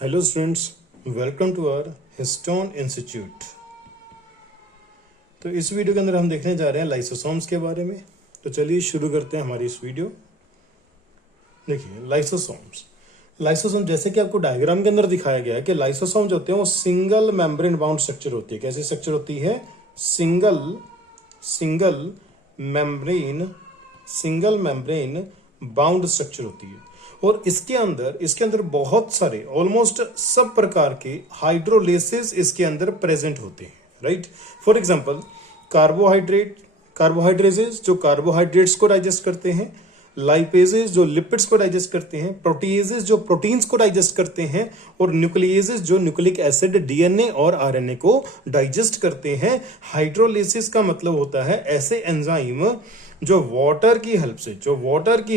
Hello students, welcome to our Histone institute. तो इस video के अंदर हम देखने जा रहे हैं लाइसोसोम्स के बारे में। तो चलिए शुरू करते हैं हमारी इस वीडियो। देखिए लाइसोसोम जैसे कि आपको डायग्राम के अंदर दिखाया गया है कि लाइसोसोम जो होते हैं वो सिंगल मेम्ब्रेन बाउंड स्ट्रक्चर होती है। कैसी स्ट्रक्चर होती है? सिंगल मेम्ब्रेन बाउंड स्ट्रक्चर होती है। और इसके अंदर बहुत सारे ऑलमोस्ट सब प्रकार के हाइड्रोलेसेस इसके अंदर प्रेजेंट होते हैं, राइट। फॉर एग्जांपल कार्बोहाइड्रेजेस जो कार्बोहाइड्रेट्स को डाइजेस्ट करते हैं, लाइपेजेस जो लिपिड्स को डाइजेस्ट करते हैं, प्रोटीएजेस जो प्रोटीन्स को डाइजेस्ट करते हैं, और न्यूक्लिएजेस जो न्यूक्लिक एसिड डीएनए और आरएनए को डाइजेस्ट करते हैं। हाइड्रोलिसिस का मतलब होता है ऐसे एंजाइम जो वाटर की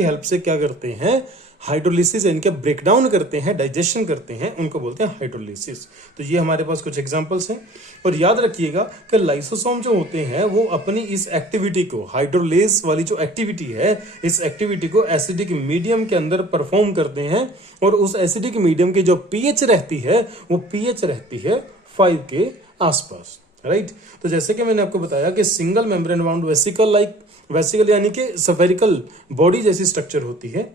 हेल्प से क्या करते हैं? हाइड्रोलिसिस, इनके ब्रेकडाउन करते हैं, डाइजेशन करते हैं, उनको बोलते हैं हाइड्रोलिसिस। तो ये हमारे पास कुछ एग्जांपल्स हैं। और याद रखिएगा कि लाइसोसोम जो होते हैं वो अपनी इस एक्टिविटी को, हाइड्रोलेस वाली जो एक्टिविटी है, इस एक्टिविटी को एसिडिक मीडियम के अंदर परफॉर्म करते हैं। और उस एसिडिक मीडियम की जो पीएच रहती है वो पीएच रहती है 5 के आसपास, राइट। तो जैसे कि मैंने आपको बताया कि सिंगल मेम्ब्रेन बाउंड वेसिकल यानी कि स्फेरिकल बॉडी जैसी स्ट्रक्चर होती है।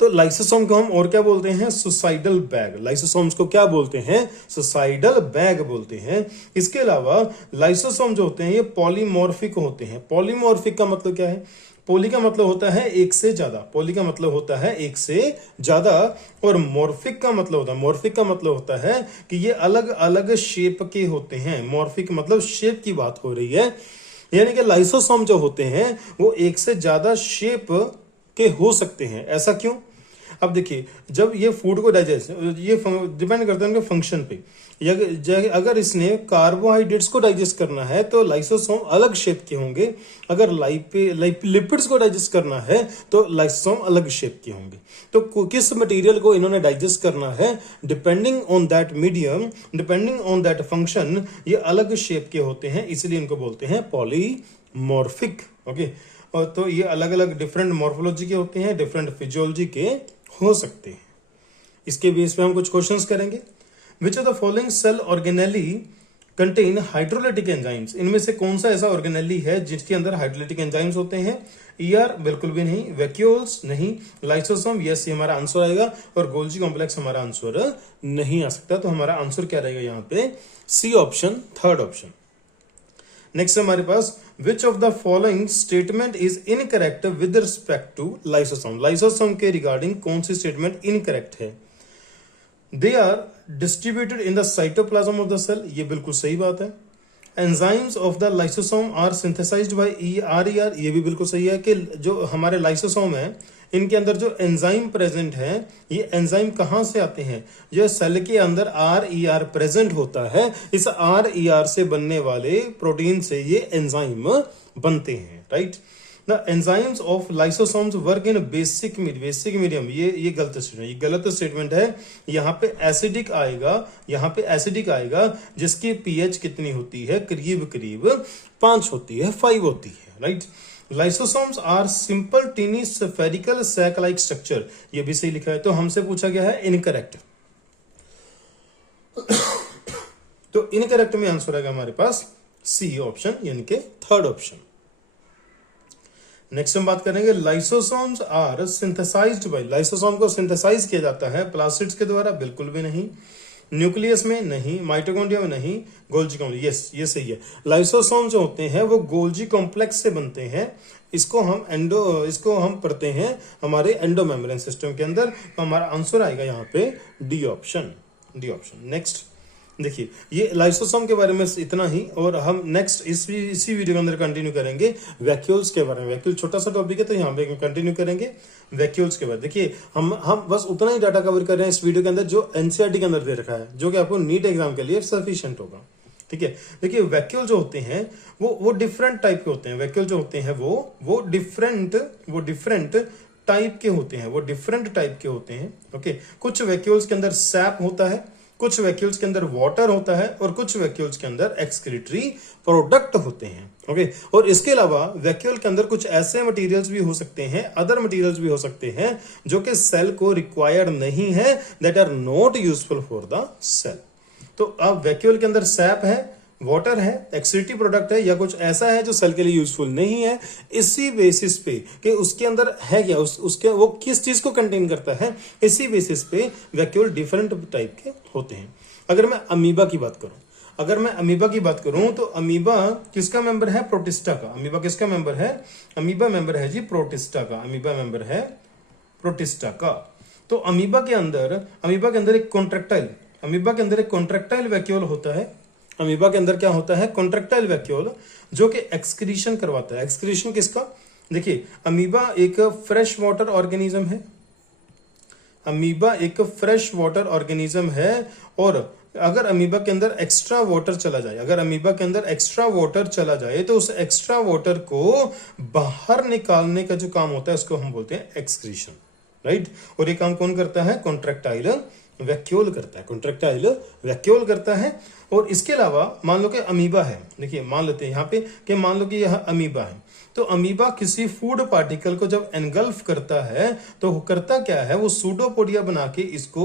तो लाइसोसोम को हम और क्या बोलते हैं? Suicidal bag. लाइसोसोम्स को क्या बोलते हैं? सुसाइडल बैग बोलते हैं। इसके अलावा लाइसोसोम जो होते हैं ये पॉलीमॉर्फिक होते हैं। पॉलीमॉर्फिक का मतलब क्या है? पॉली का मतलब होता है एक से ज्यादा, और मॉर्फिक का मतलब होता है कि ये अलग अलग शेप के होते हैं। मॉर्फिक मतलब शेप की बात हो रही है, यानी कि लाइसोसोम जो होते हैं वो एक से ज्यादा शेप के हो सकते हैं। ऐसा क्यों? अब देखिए, जब ये फूड को डाइजेस्ट, ये डिपेंड करता है उनके फंक्शन पे। अगर इसने कार्बोहाइड्रेट्स को डाइजेस्ट करना है तो लाइसोसोम अलग शेप के होंगे। अगर लिपिड्स को डाइजेस्ट करना है तो लाइसोसोम अलग शेप के होंगे। तो किस मटेरियल को इन्होंने डाइजेस्ट करना है, depending on that medium, depending on that function, ये अलग शेप के होते हैं, इसलिए इनको बोलते हैं पॉलीमॉर्फिक। ओके, और तो ये अलग अलग डिफरेंट मॉर्फोलॉजी के होते हैं, डिफरेंट फिजियोलॉजी के हो सकते हैं। इसके बेस पे हम कुछ क्वेश्चंस करेंगे। Which of the following cell organelle contain hydrolytic enzymes? इनमें से कौन सा ऐसा ऑर्गेनेली है जिसके अंदर हाइड्रोलाइटिक एंजाइम्स होते हैं? ईआर बिल्कुल भी नहीं, वैक्यूल्स नहीं, लाइसोसोम यस ये हमारा आंसर आएगा, और गोल्जी कॉम्प्लेक्स हमारा आंसर नहीं आ सकता। तो हमारा आंसर क्या रहेगा यहाँ पे? C option, third option. Next हमारे पास which of the following statement is incorrect with respect to lysosome? Lysosome के रिगार्डिंग कौन सी स्टेटमेंट इनकरेक्ट है? They are distributed in the cytoplasm of the cell, ये बिल्कुल सही बात है। Enzymes of the lysosome are synthesized by ER, ये भी बिल्कुल सही है कि जो हमारे लाइसोसोम है इनके अंदर जो एंजाइम प्रेजेंट है, ये एंजाइम कहां से आते हैं? जो सेल के अंदर आर प्रेजेंट होता है, इस आर से बनने वाले प्रोटीन से ये एंजाइम बनते हैं, right. The enzymes of lysosomes work in basic medium, ये गलत स्टेटमेंट है। यहाँ पे एसिडिक आएगा जिसकी पीएच कितनी होती है? करीब 5 होती है, 5 होती है, right. Lysosomes are simple tiny spherical sac like structure, ये भी सही लिखा है। तो हमसे पूछा गया है इनकरेक्ट। तो इनकरेक्ट में आंसर आएगा हमारे पास सी ऑप्शन, यानी कि थर्ड ऑप्शन। नेक्स्ट हम बात करेंगे lysosomes are synthesized by, lysosome को सिंथेसाइज किया जाता है प्लास्टिड्स के द्वारा, बिल्कुल भी नहीं। न्यूक्लियस में नहीं, माइटोकॉन्ड्रिया में नहीं, गोल्जी कॉम्प्लेक्स, यस ये सही है। लाइसोसोम जो होते हैं वो गोल्जी कॉम्प्लेक्स से बनते हैं। इसको हम पढ़ते हैं हमारे एंडो मेम्ब्रेन सिस्टम के अंदर। तो हमारा आंसर आएगा यहाँ पे डी ऑप्शन। नेक्स्ट देखिए, ये लाइसोसोम के बारे में इतना ही, और हम नेक्स्ट इसी वीडियो के अंदर कंटिन्यू करेंगे वैक्यूल्स के बारे में। वैक्यूल छोटा सा टॉपिक है तो यहाँ पे कंटिन्यू करेंगे वैक्यूल्स के बाद। देखिए हम बस उतना ही डाटा कवर कर रहे हैं इस वीडियो के अंदर जो एनसीईआरटी के अंदर दे रखा है, जो कि आपको नीट एग्जाम के लिए सफिशिएंट होगा, ठीक है। देखिए वैक्यूल जो होते हैं वो डिफरेंट टाइप के होते हैं। वैक्यूल जो होते हैं वो डिफरेंट टाइप के होते हैं, ओके। कुछ वैक्यूल्स के अंदर सैप होता है, कुछ वैक्यूल्स के अंदर वाटर होता है और कुछ वैक्यूल्स के अंदर एक्सक्रीटरी प्रोडक्ट होते हैं। ओके, और इसके अलावा वैक्यूल के अंदर कुछ ऐसे मटेरियल्स भी हो सकते हैं, अदर मटेरियल्स भी हो सकते हैं जो कि सेल को रिक्वायर्ड नहीं है, that are not useful for the cell. तो अब वैक्यूल के अंदर सैप है, वाटर है, एक्सक्रीटरी प्रोडक्ट है, या कुछ ऐसा है जो सेल के लिए यूजफुल नहीं है, इसी बेसिस पे कि उसके अंदर है क्या, उसके वो किस चीज को कंटेन करता है, इसी बेसिस पे वैक्यूल डिफरेंट टाइप के होते हैं। अगर मैं अमीबा की बात करूं, तो अमीबा किसका मेंबर है? प्रोटिस्टा का। अमीबा किसका मेंबर है? अमीबा मेंबर है जी प्रोटिस्टा का। अमीबा मेंबर है प्रोटिस्टा का। तो अमीबा के अंदर एक कॉन्ट्रैक्टाइल वैक्यूल होता है। अमीबा के अंदर क्या होता है? कॉन्ट्रैक्टाइल वैक्यूल, जो कि एक्सक्रीशन करवाता है। एक्सक्रीशन किसका? देखिए, अमीबा एक फ्रेश वाटर ऑर्गेनिज्म है। अमीबा एक फ्रेश वाटर ऑर्गेनिज्म है, और अगर अमीबा के अंदर एक्स्ट्रा वाटर चला जाए, तो उस एक्स्ट्रा वाटर को बाहर निकालने का जो काम होता है उसको हम बोलते हैं एक्सक्रीशन, राइट। और ये काम कौन करता है? कॉन्ट्रैक्टाइल वैक्यूल करता है। और इसके अलावा मान लो कि अमीबा है, देखिए मान लेते हैं यहाँ पे कि मान लो कि यह अमीबा है, तो अमीबा किसी फूड पार्टिकल को जब एनगल्फ करता है तो करता क्या है? वो सूडोपोडिया बना के इसको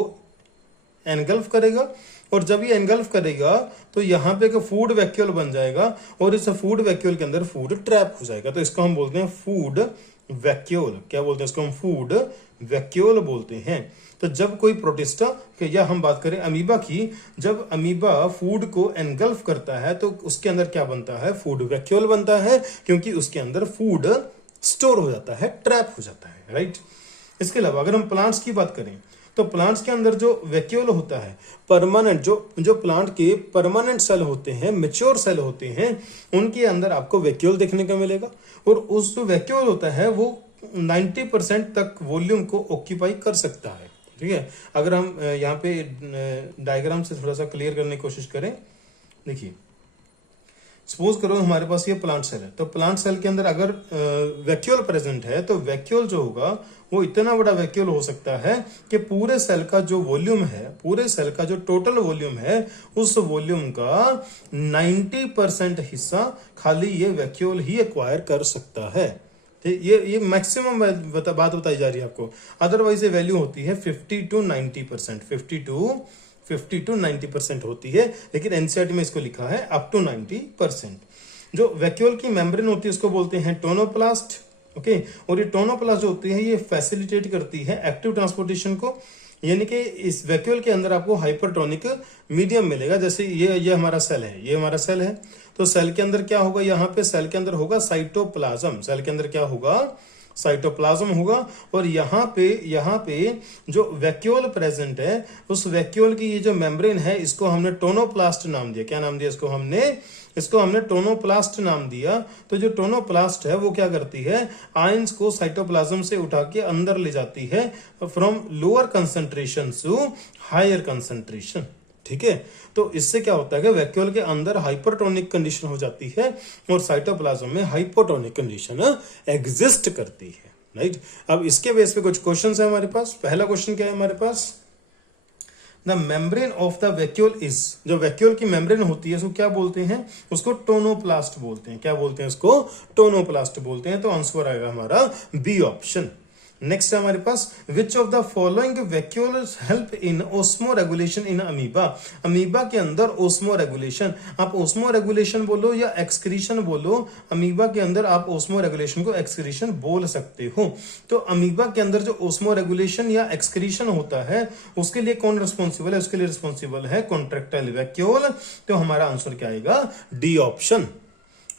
एनगल्फ करेगा, और जब ये एनगल्फ करेगा तो यहाँ पे एक फूड वैक्यूल बन जाएगा, और इस फूड वैक्यूल के अंदर फूड ट्रैप हो जाएगा। तो इसको हम बोलते हैं फूड वैक्यूल। क्या बोलते हैं इसको? हम फूड वैक्यूल बोलते हैं। तो जब कोई प्रोटिस्टा, या हम बात करें अमीबा की, जब अमीबा फूड को एनगल्फ करता है तो उसके अंदर क्या बनता है? फूड वैक्यूल बनता है, क्योंकि उसके अंदर फूड स्टोर हो जाता है, ट्रैप हो जाता है, राइट। इसके अलावा अगर हम प्लांट्स की बात करें, तो प्लांट्स के अंदर जो वैक्यूल होता है, परमानेंट, जो प्लांट के परमानेंट सेल होते हैं, मेच्योर सेल होते हैं, उनके अंदर आपको वैक्यूल देखने को मिलेगा। और उस जो वैक्यूल होता है वो 90% तक वॉल्यूम को ऑक्यूपाई कर सकता है, ठीक है। अगर हम यहाँ पे डायग्राम से थोड़ा सा क्लियर करने की कोशिश करें, देखिए सपोज करो हमारे पास ये प्लांट सेल है, तो प्लांट सेल के अंदर अगर वैक्यूल प्रेजेंट है, तो वैक्यूल जो होगा वो इतना बड़ा वैक्यूल हो सकता है कि पूरे सेल का जो वॉल्यूम है, पूरे सेल का जो टोटल वॉल्यूम है, उस वॉल्यूम का 90% हिस्सा खाली ये वैक्यूल ही एक्वायर कर सकता है। ये मैक्सिमम बात बताई जा रही है आपको। अदरवाइज ये वैल्यू होती है 50 to 90%, 50 to 90% होती है, लेकिन एनसीईआरटी में इसको लिखा है अप टू 90%। जो वैक्यूल की मेम्ब्रेन होती है उसको बोलते हैं टोनोप्लास्ट, ओके। और ये टोनोप्लास्ट जो होती है ये फैसिलिटेट करती है एक्टिव ट्रांसपोर्टेशन को, यानी कि इस वैक्यूल के अंदर आपको हाइपरटोनिक मीडियम मिलेगा। जैसे ये हमारा सेल है, ये हमारा सेल है, तो सेल के अंदर क्या होगा? यहाँ पे सेल के अंदर होगा साइटोप्लाज्म। सेल के अंदर क्या होगा? साइटोप्लाज्म होगा। और यहाँ पे जो वैक्यूल प्रेजेंट है, उस वैक्यूल की ये जो मेम्ब्रेन है, इसको हमने टोनोप्लास्ट नाम दिया। क्या नाम दिया इसको? हमने टोनोप्लास्ट नाम दिया। तो जो टोनोप्लास्ट है वो क्या करती है? आयंस को साइटोप्लाज्म से उठा के अंदर ले जाती है, from lower concentration to higher concentration, ठीक है। तो इससे क्या होता है कि वैक्यूल के अंदर हाइपरटोनिक कंडीशन हो जाती है और साइटोप्लाज्म में हाइपोटोनिक कंडीशन एग्जिस्ट करती है, राइट। अब इसके बेस पे कुछ क्वेश्चंस है हमारे पास। पहला क्वेश्चन क्या है हमारे पास? The membrane of the vacuole is, जो वैक्यूल की मेम्ब्रेन होती है उसको क्या बोलते हैं? उसको टोनोप्लास्ट बोलते हैं। क्या बोलते हैं उसको? टोनोप्लास्ट बोलते हैं। तो आंसर आएगा हमारा बी ऑप्शन। नेक्स्ट है हमारे पास, which of the following vacuoles help in osmoregulation in amoeba. Amoeba के अंदर ओस्मो रेगुलेशन, आप ओस्मो रेगुलेशन बोलो या एक्सक्रीशन बोलो, अमीबा के अंदर आप ओस्मो रेगुलेशन को एक्सक्रीशन बोल सकते हो। तो अमीबा के अंदर जो ओस्मो रेगुलेशन या एक्सक्रीशन होता है उसके लिए कौन रिस्पॉन्सिबल है? उसके लिए रिस्पॉन्सिबल है कॉन्ट्रैक्टाइल वैक्यूल। तो हमारा आंसर क्या आएगा? D option.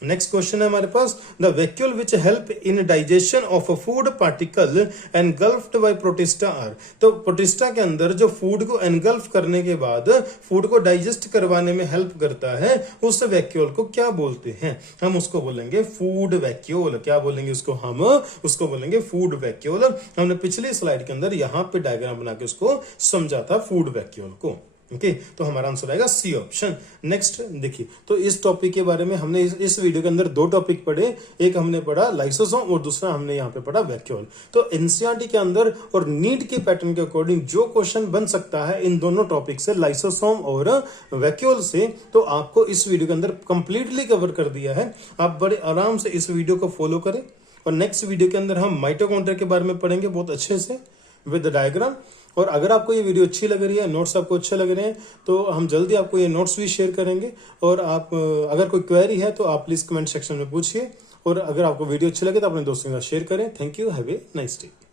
नेक्स्ट क्वेश्चन है हमारे पास, the vacuole which help in digestion of a food particle engulfed by protista are. तो प्रोटिस्टा के अंदर जो फूड को एनगल्फ करने के बाद फूड को डाइजेस्ट करवाने में हेल्प करता है, उस वैक्यूल को क्या बोलते हैं? हम उसको बोलेंगे फूड वैक्यूल। क्या बोलेंगे उसको? हम उसको बोलेंगे फूड वैक्यूल। हमने पिछली स्लाइड के अंदर यहाँ पे डायग्राम बना के उसको समझा था फूड वैक्यूल को। ओके तो हमारा आंसर आएगा सी ऑप्शन। नेक्स्ट देखिए, तो इस टॉपिक के बारे में हमने इस वीडियो के अंदर 2 टॉपिक पढ़े, एक हमने पढ़ा लाइसोसोम और दूसरा हमने यहाँ पे पढ़ा वैक्यूल। तो एनसीईआरटी के अंदर और नीट के पैटर्न के अकॉर्डिंग जो क्वेश्चन बन सकता है इन दोनों टॉपिक से, लाइसोसोम और वैक्यूल से, तो आपको इस वीडियो के अंदर कंप्लीटली कवर कर दिया है। आप बड़े आराम से इस वीडियो को फॉलो करें और नेक्स्ट वीडियो के अंदर हम माइटोकॉन्ड्रिया के बारे में पढ़ेंगे बहुत अच्छे से विद डायग्राम। और अगर आपको ये वीडियो अच्छी लग रही है, नोट्स आपको अच्छे लग रहे हैं, तो हम जल्दी आपको ये नोट्स भी शेयर करेंगे। और आप अगर कोई क्वेरी है तो आप प्लीज कमेंट सेक्शन में पूछिए, और अगर आपको वीडियो अच्छी लगे तो अपने दोस्तों के साथ शेयर करें। Thank you, have a nice day.